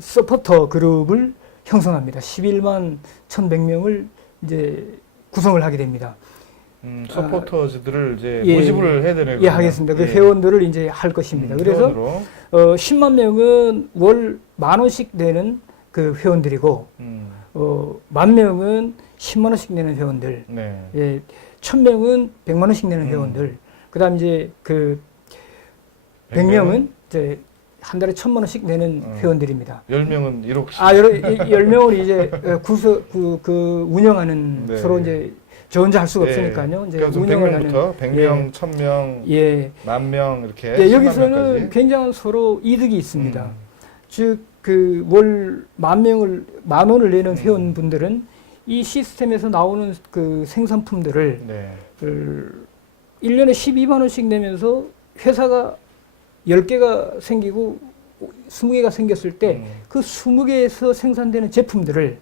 서포터 그룹을 형성합니다. 11만 1,100명을 이제 구성을 하게 됩니다. 서포터즈들을 이제 예, 모집을 해야 되네요. 예, 하겠습니다. 그 회원들을 이제 할 것입니다. 그래서 회원으로. 10만 명은 월 10,000원씩 내는 그 회원들이고 10,000명은 10만 원씩 내는 회원들, 네. 예, 1,000명은 100만 원씩 내는 회원들, 그다음 이제 그 100명은 이제 한 달에 1,000만 원씩 내는 회원들입니다. 10명은 1억씩. 10명을 이제 운영하는 네. 서로 이제 저 혼자 할 수가 네. 없으니까요. 이제 그러니까 운영을 하는 100명부터 100명, 1,000명, 예. 10,000명 이렇게. 예, 10만 여기서는 명까지. 굉장히 서로 이득이 있습니다. 즉, 그 월 10,000원을 내는 회원분들은 이 시스템에서 나오는 그 생산품들을 네. 1년에 12만 원씩 내면서 회사가 10개가 생기고 20개가 생겼을 때 그 20개에서 생산되는 제품들을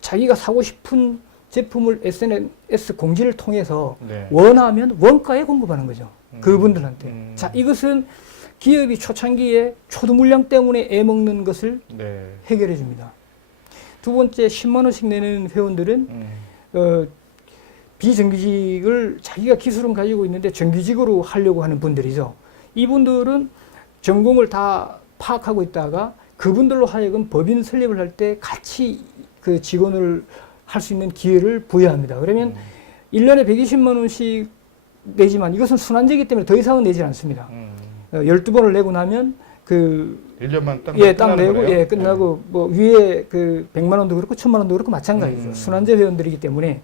자기가 사고 싶은 제품을 SNS 공지를 통해서 네. 원하면 원가에 공급하는 거죠. 그분들한테. 자, 이것은 기업이 초창기에 초도 물량 때문에 애먹는 것을 네. 해결해 줍니다. 두 번째, 10만 원씩 내는 회원들은 비정규직을 자기가 기술은 가지고 있는데 정규직으로 하려고 하는 분들이죠. 이분들은 전공을 다 파악하고 있다가 그분들로 하여금 법인 설립을 할 때 같이 그 직원을 할 수 있는 기회를 부여합니다. 그러면 1년에 120만 원씩 내지만 이것은 순환제이기 때문에 더 이상은 내지 않습니다. 12번을 내고 나면 1년만 딱 딱 내고 거네요? 끝나고 뭐 위에 그 100만 원도 그렇고 1,000만 원도 그렇고 마찬가지죠. 순환제 회원들이기 때문에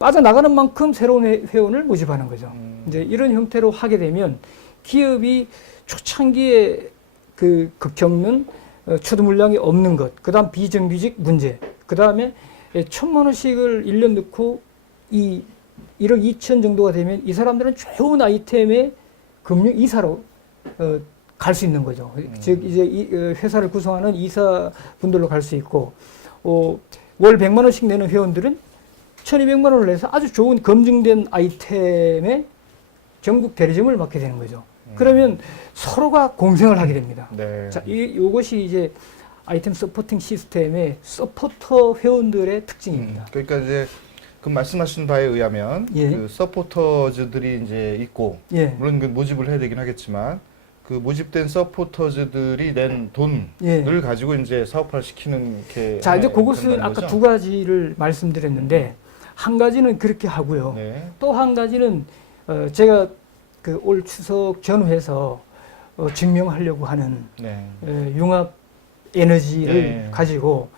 빠져나가는 만큼 새로운 회원을 모집하는 거죠. 이제 이런 형태로 하게 되면 기업이 초창기에 겪는 초도 물량이 없는 것, 그 다음 비정규직 문제, 그 다음에 1,000만 원씩을 1년 넣고 이 1억 2천 정도가 되면 이 사람들은 좋은 아이템의 금융 이사로 갈 수 있는 거죠. 즉 이제 회사를 구성하는 이사분들로 갈 수 있고 월 100만 원씩 내는 회원들은 1,200만 원을 내서 아주 좋은 검증된 아이템의 전국 대리점을 맡게 되는 거죠. 그러면 서로가 공생을 하게 됩니다. 네. 자, 이것이 이제 아이템 서포팅 시스템의 서포터 회원들의 특징입니다. 그러니까 이제 그 말씀하신 바에 의하면 예. 그 서포터즈들이 이제 있고 예. 물론 그 모집을 해야 되긴 하겠지만 그 모집된 서포터즈들이 낸 돈을 예. 가지고 이제 사업화를 시키는 게. 자, 이제 그것은 된다는 아까 거죠? 두 가지를 말씀드렸는데 한 가지는 그렇게 하고요. 네. 또 한 가지는 제가 그 올 추석 전후해서 증명하려고 하는 네. 융합 에너지를 네. 가지고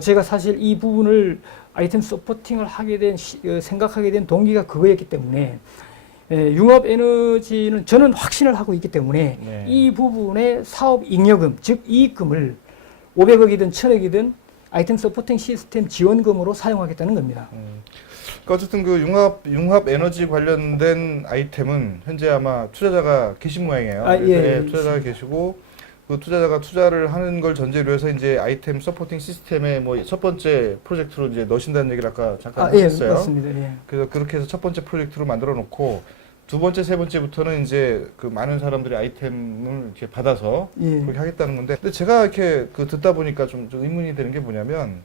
제가 사실 이 부분을 아이템 서포팅을 하게 된 생각하게 된 동기가 그거였기 때문에 융합 에너지는 저는 확신을 하고 있기 때문에 네. 이 부분의 사업 잉여금 즉 이익금을 500억이든 1000억이든 아이템 서포팅 시스템 지원금으로 사용하겠다는 겁니다. 그러니까 어쨌든 그 융합 에너지 관련된 아이템은 현재 아마 투자자가 계신 모양이에요. 아, 예, 투자자가 계시고 그 투자자가 투자를 하는 걸 전제로 해서 이제 아이템 서포팅 시스템의 뭐 첫 번째 프로젝트로 이제 넣으신다는 얘기를 아까 잠깐 예, 하셨어요. 맞습니다. 예. 그래서 그렇게 해서 첫 번째 프로젝트로 만들어 놓고 두 번째, 세 번째부터는 이제 그 많은 사람들이 아이템을 이렇게 받아서 예. 그렇게 하겠다는 건데, 근데 제가 이렇게 그 듣다 보니까 좀 의문이 되는 게 뭐냐면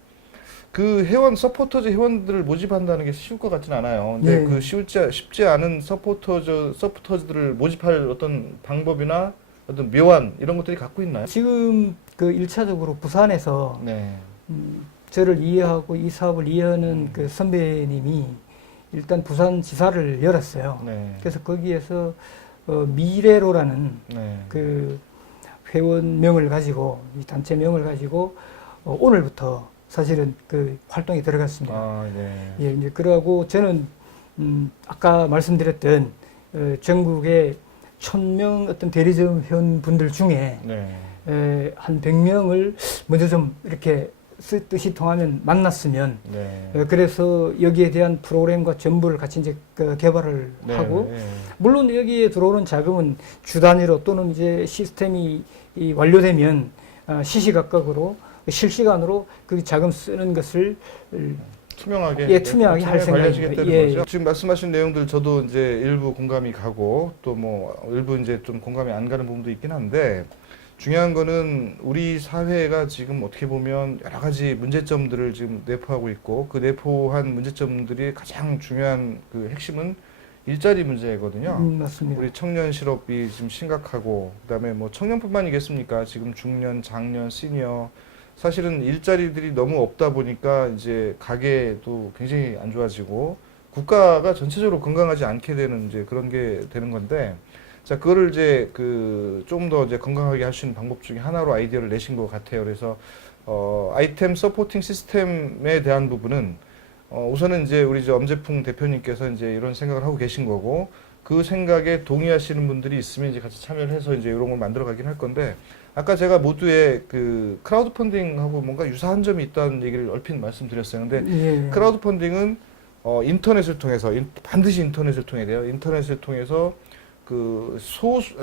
그 서포터즈 회원들을 모집한다는 게 쉬울 것 같진 않아요. 근데 네. 그 쉽지 않은 서포터즈들을 모집할 어떤 방법이나 어떤 묘안 이런 것들이 갖고 있나요? 지금 그 1차적으로 부산에서 네. 저를 이해하고 이 사업을 이해하는 그 선배님이 일단 부산지사를 열었어요. 네. 그래서 거기에서 미래로라는 네. 그 회원명을 가지고 이 단체명을 가지고 오늘부터 사실은 그 활동에 들어갔습니다. 아, 네. 예, 이제 그러고 저는 아까 말씀드렸던 전국의 1000명 어떤 대리점 회원분들 중에 네. 한 100명을 먼저 좀 이렇게 뜻이 통하면 만났으면 네. 그래서 여기에 대한 프로그램과 정보를 같이 이제 개발을 네. 하고 네. 물론 여기에 들어오는 자금은 주 단위로 또는 이제 시스템이 완료되면 시시각각으로 실시간으로 그 자금 쓰는 것을 투명하게, 예, 투명하게 할 관리하시겠다는 생각입니다. 거죠. 예. 지금 말씀하신 내용들 저도 이제 일부 공감이 가고 또 뭐 일부 이제 좀 공감이 안 가는 부분도 있긴 한데, 중요한 거는 우리 사회가 지금 어떻게 보면 여러 가지 문제점들을 지금 내포하고 있고, 그 내포한 문제점들이 가장 중요한 그 핵심은 일자리 문제거든요. 맞습니다. 우리 청년 실업이 지금 심각하고, 그다음에 뭐 청년뿐만이겠습니까? 지금 중년, 장년, 시니어, 사실은 일자리들이 너무 없다 보니까 이제 가게도 굉장히 안 좋아지고 국가가 전체적으로 건강하지 않게 되는 이제 그런 게 되는 건데, 자, 그거를 이제 좀 더 이제 건강하게 할 수 있는 방법 중에 하나로 아이디어를 내신 것 같아요. 그래서 아이템 서포팅 시스템에 대한 부분은 우선은 이제 우리 이제 엄재풍 대표님께서 이제 이런 생각을 하고 계신 거고, 그 생각에 동의하시는 분들이 있으면 이제 같이 참여를 해서 이제 이런 걸 만들어 가긴 할 건데, 아까 제가 모두의 그 크라우드 펀딩하고 뭔가 유사한 점이 있다는 얘기를 얼핏 말씀드렸어요. 근데 예. 크라우드 펀딩은 인터넷을 통해서 반드시 인터넷을 통해야 돼요. 인터넷을 통해서 그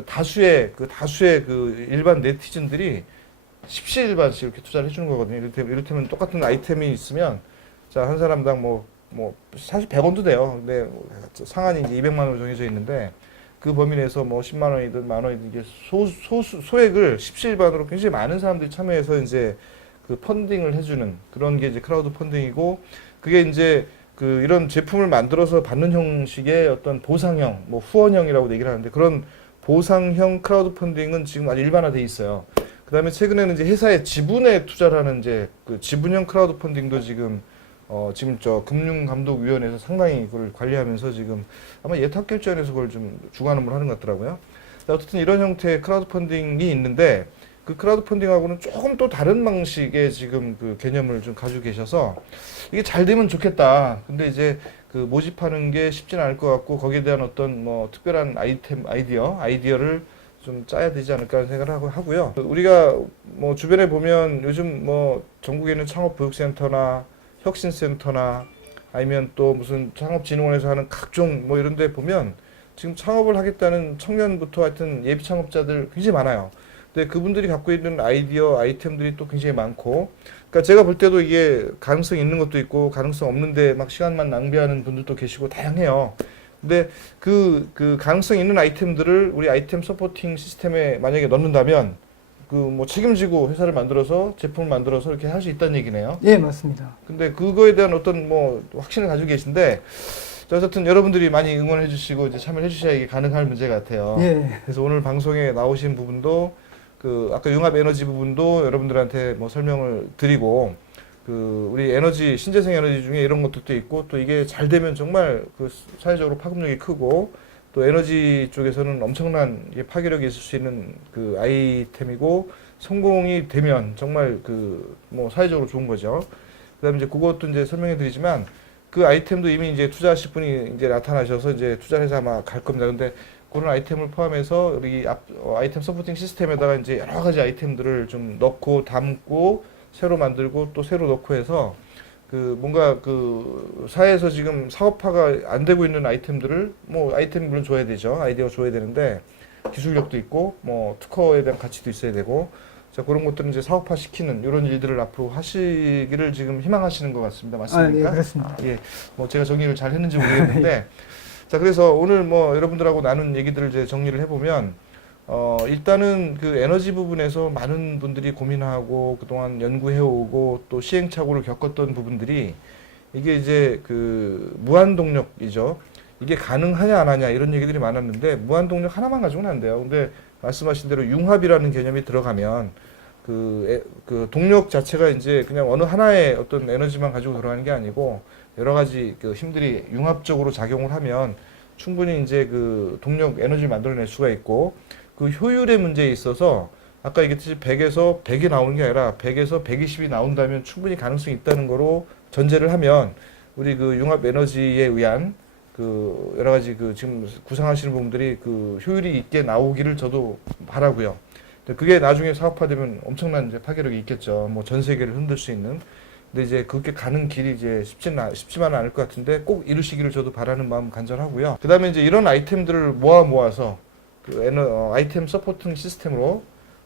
다수의 그 일반 네티즌들이 십시일반씩 이렇게 투자를 해주는 거거든요. 이를테면 똑같은 아이템이 있으면 자, 한 사람당 뭐 사실 100원도 돼요. 근데 상한이 이제 200만 원으로 정해져 있는데 그 범위 내에서 뭐 10만 원이든 만 원이든 이게 소액을 십시일반으로 굉장히 많은 사람들이 참여해서 이제 그 펀딩을 해주는 그런 게 이제 크라우드 펀딩이고, 그게 이제 그 이런 제품을 만들어서 받는 형식의 어떤 보상형, 뭐 후원형이라고 얘기를 하는데, 그런 보상형 크라우드 펀딩은 지금 아주 일반화돼 있어요. 그다음에 최근에는 이제 회사의 지분에 투자를 하는 이제 그 지분형 크라우드 펀딩도 지금 저 금융감독위원회에서 상당히 그걸 관리하면서 지금 아마 예탁결제원에서 그걸 좀 주관을 하는 것 같더라고요. 어쨌든 이런 형태의 크라우드 펀딩이 있는데, 그 크라우드 펀딩하고는 조금 또 다른 방식의 지금 그 개념을 좀 가지고 계셔서 이게 잘 되면 좋겠다. 근데 이제 그 모집하는 게 쉽지는 않을 것 같고, 거기에 대한 어떤 뭐 특별한 아이디어를 좀 짜야 되지 않을까 하는 생각을 하고요. 우리가 뭐 주변에 보면 요즘 뭐 전국에 있는 창업보육센터나 혁신센터나 아니면 또 무슨 창업진흥원에서 하는 각종 뭐 이런 데 보면 지금 창업을 하겠다는 청년부터 하여튼 예비 창업자들 굉장히 많아요. 근데 그분들이 갖고 있는 아이템들이 또 굉장히 많고, 그러니까 제가 볼 때도 이게 가능성 있는 것도 있고 가능성 없는데 막 시간만 낭비하는 분들도 계시고 다양해요. 근데 그 가능성 있는 아이템들을 우리 아이템 서포팅 시스템에 만약에 넣는다면 그 뭐 책임지고 회사를 만들어서 제품을 만들어서 이렇게 할 수 있다는 얘기네요. 예, 맞습니다. 근데 그거에 대한 어떤 뭐 확신을 가지고 계신데, 자, 어쨌든 여러분들이 많이 응원해 주시고 이제 참여해 주셔야 이게 가능할 문제 같아요. 예. 그래서 오늘 방송에 나오신 부분도 그 아까 융합 에너지 부분도 여러분들한테 뭐 설명을 드리고 그 우리 에너지 신재생 에너지 중에 이런 것들도 있고 또 이게 잘 되면 정말 그 사회적으로 파급력이 크고 또 에너지 쪽에서는 엄청난 이게 파괴력이 있을 수 있는 그 아이템이고 성공이 되면 정말 그 뭐 사회적으로 좋은 거죠. 그다음에 이제 그것도 이제 설명해 드리지만 그 아이템도 이미 이제 투자하실 분이 이제 나타나셔서 이제 투자해서 아마 갈 겁니다. 근데 그런 아이템을 포함해서 우리 아이템 서포팅 시스템에다가 이제 여러 가지 아이템들을 좀 넣고 담고 새로 만들고 또 새로 넣고 해서 그 뭔가 그 사회에서 지금 사업화가 안 되고 있는 아이템들을 뭐 아이템 물론 줘야 되죠. 아이디어 줘야 되는데 기술력도 있고 뭐 특허에 대한 가치도 있어야 되고 자 그런 것들은 이제 사업화 시키는 이런 일들을 앞으로 하시기를 지금 희망하시는 것 같습니다. 맞습니까? 네, 그렇습니다. 예, 뭐 제가 정리를 잘 했는지 모르겠는데 자 그래서 오늘 뭐 여러분들하고 나눈 얘기들을 이제 정리를 해보면 일단은 그 에너지 부분에서 많은 분들이 고민하고 그동안 연구해오고 또 시행착오를 겪었던 부분들이 이게 이제 그 무한동력이죠. 이게 가능하냐 안 하냐 이런 얘기들이 많았는데 무한동력 하나만 가지고는 안 돼요. 근데 말씀하신 대로 융합이라는 개념이 들어가면 그 동력 자체가 이제 그냥 어느 하나의 어떤 에너지만 가지고 돌아가는 게 아니고 여러 가지 그 힘들이 융합적으로 작용을 하면 충분히 이제 그 동력 에너지를 만들어낼 수가 있고 그 효율의 문제에 있어서 아까 얘기했듯이 100에서 100이 나오는 게 아니라 100에서 120이 나온다면 충분히 가능성이 있다는 거로 전제를 하면 우리 그 융합 에너지에 의한 그 여러 가지 그 지금 구상하시는 부분들이 그 효율이 있게 나오기를 저도 바라고요. 그게 나중에 사업화되면 엄청난 이제 파괴력이 있겠죠. 뭐 전 세계를 흔들 수 있는. 근데 이제 그렇게 가는 길이 이제 쉽지만은 않을 것 같은데 꼭 이루시기를 저도 바라는 마음 간절하고요. 그 다음에 이제 이런 아이템들을 모아서 그 아이템 서포팅 시스템으로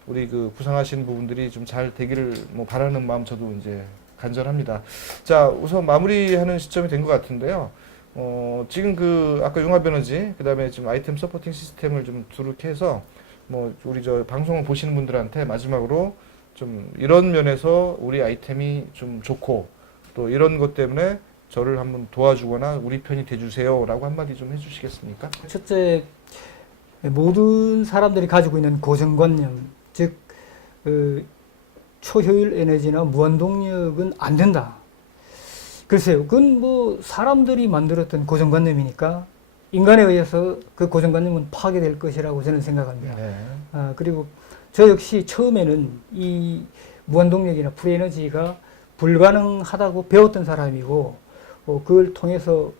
우리 그 구상하시는 부분들이 좀 잘 되기를 뭐 바라는 마음 저도 이제 간절합니다. 자, 우선 마무리하는 시점이 된 것 같은데요. 지금 그 아까 융합 에너지 그다음에 지금 아이템 서포팅 시스템을 좀 두둑해서 뭐 우리 저 방송을 보시는 분들한테 마지막으로 좀 이런 면에서 우리 아이템이 좀 좋고 또 이런 것 때문에 저를 한번 도와주거나 우리 편이 돼주세요라고 한마디 좀 해주시겠습니까? 첫째, 모든 사람들이 가지고 있는 고정관념, 즉 초효율 에너지나 무한동력은 안 된다. 글쎄요, 그건 뭐 사람들이 만들었던 고정관념이니까 인간에 의해서 그 고정관념은 파괴될 것이라고 저는 생각합니다. 네. 그리고 저 역시 처음에는 이 무한동력이나 프리에너지가 불가능하다고 배웠던 사람이고 그걸 통해서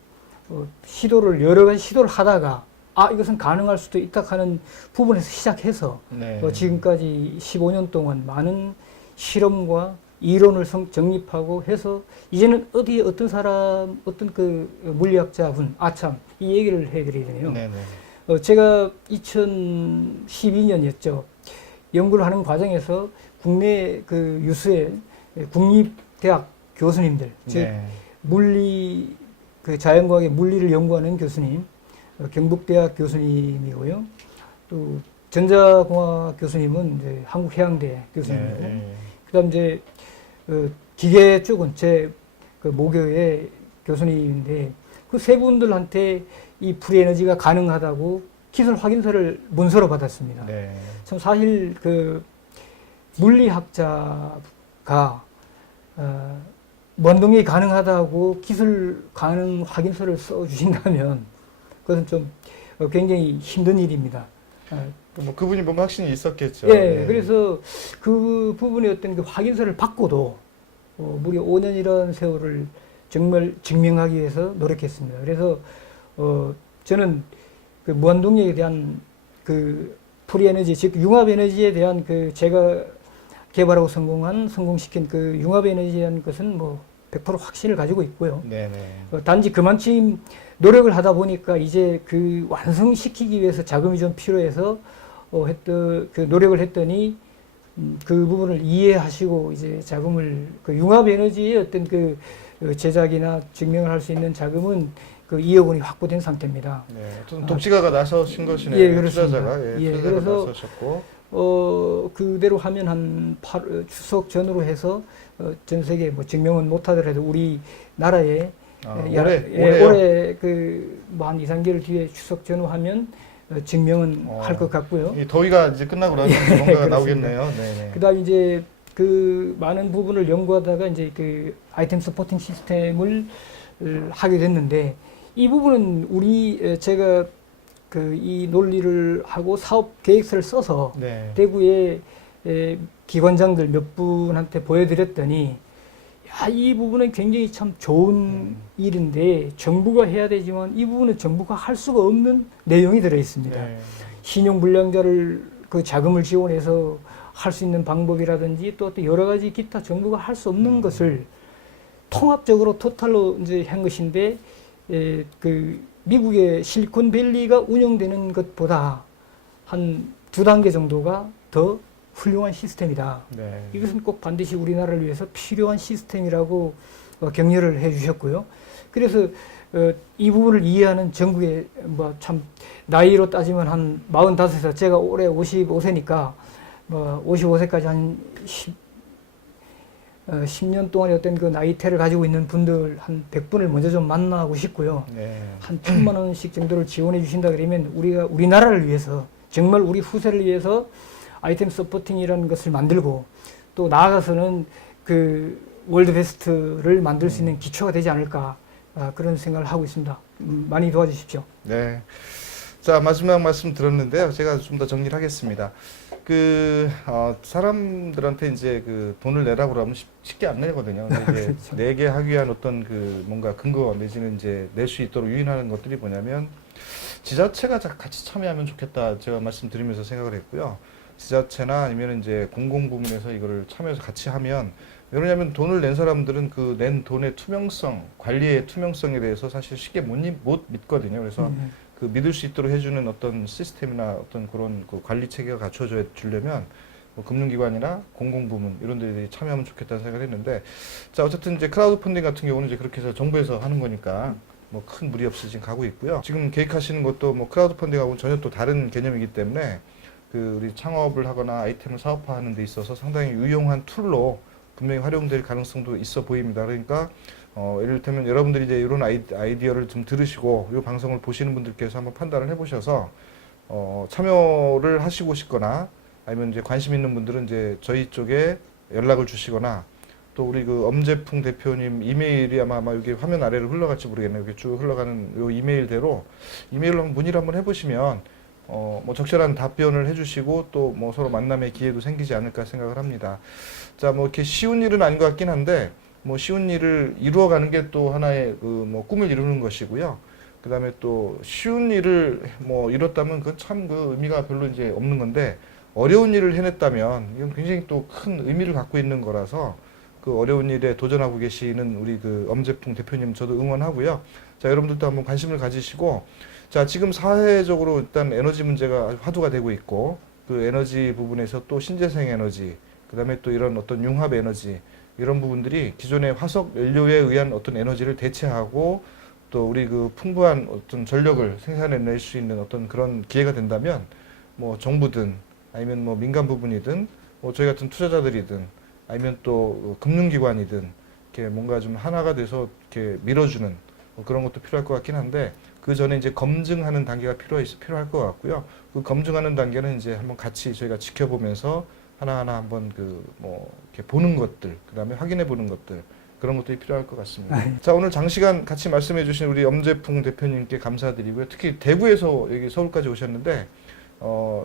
여러 가지 시도를 하다가 이것은 가능할 수도 있다 하는 부분에서 시작해서 네. 지금까지 15년 동안 많은 실험과 이론을 정립하고 해서 이제는 어디에 어떤 사람, 어떤 그 물리학자분, 이 얘기를 해드려야 되네요. 네네. 제가 2012년이었죠. 연구를 하는 과정에서 국내 그 유수의 국립대학 교수님들, 즉 네. 그 자연과학의 물리를 연구하는 교수님, 경북대학 교수님이고요. 또 전자공학 교수님은 이제 한국해양대 교수님이고, 네. 그다음 이제 기계 쪽은 제 그 모교의 교수님인데 그 세 분들한테 이 프리에너지가 가능하다고 기술 확인서를 문서로 받았습니다. 네. 참 사실 그 물리학자가 무한동력이 가능하다고 기술 가능 확인서를 써주신다면 그것은 좀 굉장히 힘든 일입니다. 뭐 그분이 뭔가 확신이 있었겠죠. 예, 네. 그래서 그 부분의 어떤 그 확인서를 받고도 무려 5년이라는 세월을 정말 증명하기 위해서 노력했습니다. 그래서 저는 그 무한동력에 대한 그 프리에너지, 즉 융합에너지에 대한 그 제가 개발하고 성공시킨 그 융합에너지에 대한 것은 뭐 100% 확신을 가지고 있고요. 네네. 단지 그만큼 노력을 하다 보니까 이제 그 완성시키기 위해서 자금이 좀 필요해서 그 노력을 했더니 그 부분을 이해하시고 이제 자금을 그 융합 에너지의 어떤 그 제작이나 증명을 할 수 있는 자금은 그 2억 원이 확보된 상태입니다. 네, 좀 독지가가 나서신 것이네요. 예, 그렇습니다. 투자자가 투자자가 그래서 나서셨고 그대로 하면 한 추석 전으로 해서 전 세계 뭐 증명은 못하더라도 우리 나라에 올해 그뭐한 2, 3개월 뒤에 추석 전후하면 증명은 할 것 같고요. 이 더위가 이제 끝나고 나면 뭔가가 나오겠네요. 네네. 그다음 이제 그 많은 부분을 연구하다가 이제 그 아이템 서포팅 시스템을 하게 됐는데 이 부분은 제가 그 이 논리를 하고 사업 계획서를 써서 네. 대구의 기관장들 몇 분한테 보여드렸더니 이 부분은 굉장히 참 좋은 일인데 정부가 해야 되지만 이 부분은 정부가 할 수가 없는 내용이 들어 있습니다. 네. 신용불량자를 그 자금을 지원해서 할 수 있는 방법이라든지 또 여러 가지 기타 정부가 할 수 없는 것을 통합적으로 토탈로 이제 한 것인데 그 미국의 실리콘밸리가 운영되는 것보다 한 2단계 정도가 더 훌륭한 시스템이다. 네. 이것은 꼭 반드시 우리나라를 위해서 필요한 시스템이라고 격려를 해 주셨고요. 그래서 이 부분을 이해하는 전국의 뭐 참 나이로 따지면 한 45에서 제가 올해 55세니까 뭐 55세까지 한 10년 동안의 어떤 그 나이테를 가지고 있는 분들 한 100분을 먼저 좀 만나고 싶고요. 네. 한 1,000만 원씩 정도를 지원해 주신다 그러면 우리나라를 위해서 정말 우리 후세를 위해서 아이템 서포팅이라는 것을 만들고 또 나아가서는 그 월드 베스트를 만들 수 있는 기초가 되지 않을까 그런 생각을 하고 있습니다. 많이 도와주십시오. 네. 자, 마지막 말씀 들었는데요. 제가 좀 더 정리를 하겠습니다. 사람들한테 이제 그 돈을 내라고 그러면 쉽게 안 내거든요. 근데 이제 그렇죠. 내게 하기 위한 어떤 그 뭔가 근거 내지는 이제 낼 수 있도록 유인하는 것들이 뭐냐면 지자체가 같이 참여하면 좋겠다. 제가 말씀드리면서 생각을 했고요. 지자체나 아니면 이제 공공부문에서 이거를 참여해서 같이 하면 왜냐하면 돈을 낸 사람들은 그 낸 돈의 투명성, 관리의 투명성에 대해서 사실 쉽게 못 믿거든요. 그래서 그 믿을 수 있도록 해주는 어떤 시스템이나 어떤 그런 그 관리 체계가 갖춰져 주려면 뭐 금융기관이나 공공부문 이런 데들이 참여하면 좋겠다는 생각을 했는데 자 어쨌든 이제 크라우드 펀딩 같은 경우는 이제 그렇게 해서 정부에서 하는 거니까 뭐 큰 무리 없이 지금 가고 있고요. 지금 계획하시는 것도 뭐 크라우드 펀딩하고는 전혀 또 다른 개념이기 때문에 그 우리 창업을 하거나 아이템을 사업화하는 데 있어서 상당히 유용한 툴로 분명히 활용될 가능성도 있어 보입니다. 그러니까 예를 들면 여러분들이 이제 이런 아이디어를 좀 들으시고 이 방송을 보시는 분들께서 한번 판단을 해보셔서 참여를 하시고 싶거나 아니면 이제 관심 있는 분들은 이제 저희 쪽에 연락을 주시거나 또 우리 그 엄재풍 대표님 이메일이 아마 여기 화면 아래로 흘러갈지 모르겠네요. 이렇게 쭉 흘러가는 요 이메일대로 이메일로 한번 문의를 한번 해보시면 뭐 적절한 답변을 해주시고 또 뭐 서로 만남의 기회도 생기지 않을까 생각을 합니다. 자, 뭐 이렇게 쉬운 일은 아닌 것 같긴 한데 뭐 쉬운 일을 이루어가는 게 또 하나의 그 뭐 꿈을 이루는 것이고요. 그 다음에 또 쉬운 일을 뭐 이뤘다면 그건 참 그 의미가 별로 이제 없는 건데 어려운 일을 해냈다면 이건 굉장히 또 큰 의미를 갖고 있는 거라서 그 어려운 일에 도전하고 계시는 우리 그 엄재풍 대표님 저도 응원하고요. 자, 여러분들도 한번 관심을 가지시고 자, 지금 사회적으로 일단 에너지 문제가 화두가 되고 있고 그 에너지 부분에서 또 신재생 에너지 그 다음에 또 이런 어떤 융합 에너지 이런 부분들이 기존의 화석 연료에 의한 어떤 에너지를 대체하고 또 우리 그 풍부한 어떤 전력을 생산해낼 수 있는 어떤 그런 기회가 된다면 뭐 정부든 아니면 뭐 민간 부분이든 뭐 저희 같은 투자자들이든 아니면 또 금융기관이든 이렇게 뭔가 좀 하나가 돼서 이렇게 밀어주는 뭐 그런 것도 필요할 것 같긴 한데 그 전에 이제 검증하는 단계가 필요할 것 같고요. 그 검증하는 단계는 이제 한번 같이 저희가 지켜보면서 하나하나 한번 뭐 이렇게 보는 것들, 그 다음에 확인해 보는 것들 그런 것들이 필요할 것 같습니다. 자, 오늘 장시간 같이 말씀해 주신 우리 엄재풍 대표님께 감사드리고요. 특히 대구에서 여기 서울까지 오셨는데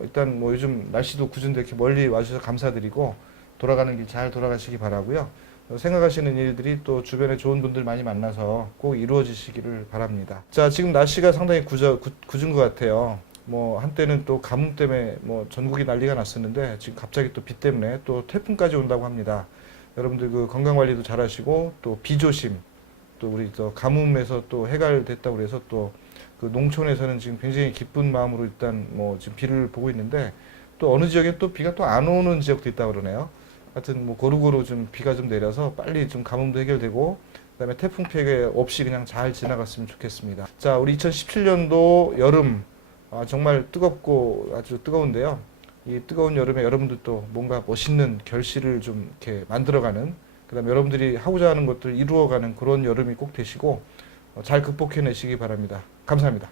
일단 뭐 요즘 날씨도 궂은데 이렇게 멀리 와주셔서 감사드리고 돌아가는 길 잘 돌아가시기 바라고요. 생각하시는 일들이 또 주변에 좋은 분들 많이 만나서 꼭 이루어지시기를 바랍니다. 자, 지금 날씨가 상당히 굳은 것 같아요. 뭐 한때는 또 가뭄 때문에 뭐 전국이 난리가 났었는데 지금 갑자기 또 비 때문에 또 태풍까지 온다고 합니다. 여러분들 그 건강 관리도 잘 하시고 또 비 조심 또 우리 또 가뭄에서 또 해결됐다고 그래서 또 그 농촌에서는 지금 굉장히 기쁜 마음으로 일단 뭐 지금 비를 보고 있는데 또 어느 지역에 또 비가 또 안 오는 지역도 있다고 그러네요. 하여튼 뭐 고루고루 좀 비가 좀 내려서 빨리 좀 가뭄도 해결되고 그다음에 태풍 피해 없이 그냥 잘 지나갔으면 좋겠습니다. 자, 우리 2017년도 여름 정말 뜨겁고 아주 뜨거운데요. 이 뜨거운 여름에 여러분들도 뭔가 멋있는 결실을 좀 이렇게 만들어가는 그다음에 여러분들이 하고자 하는 것들 이루어가는 그런 여름이 꼭 되시고 잘 극복해내시기 바랍니다. 감사합니다.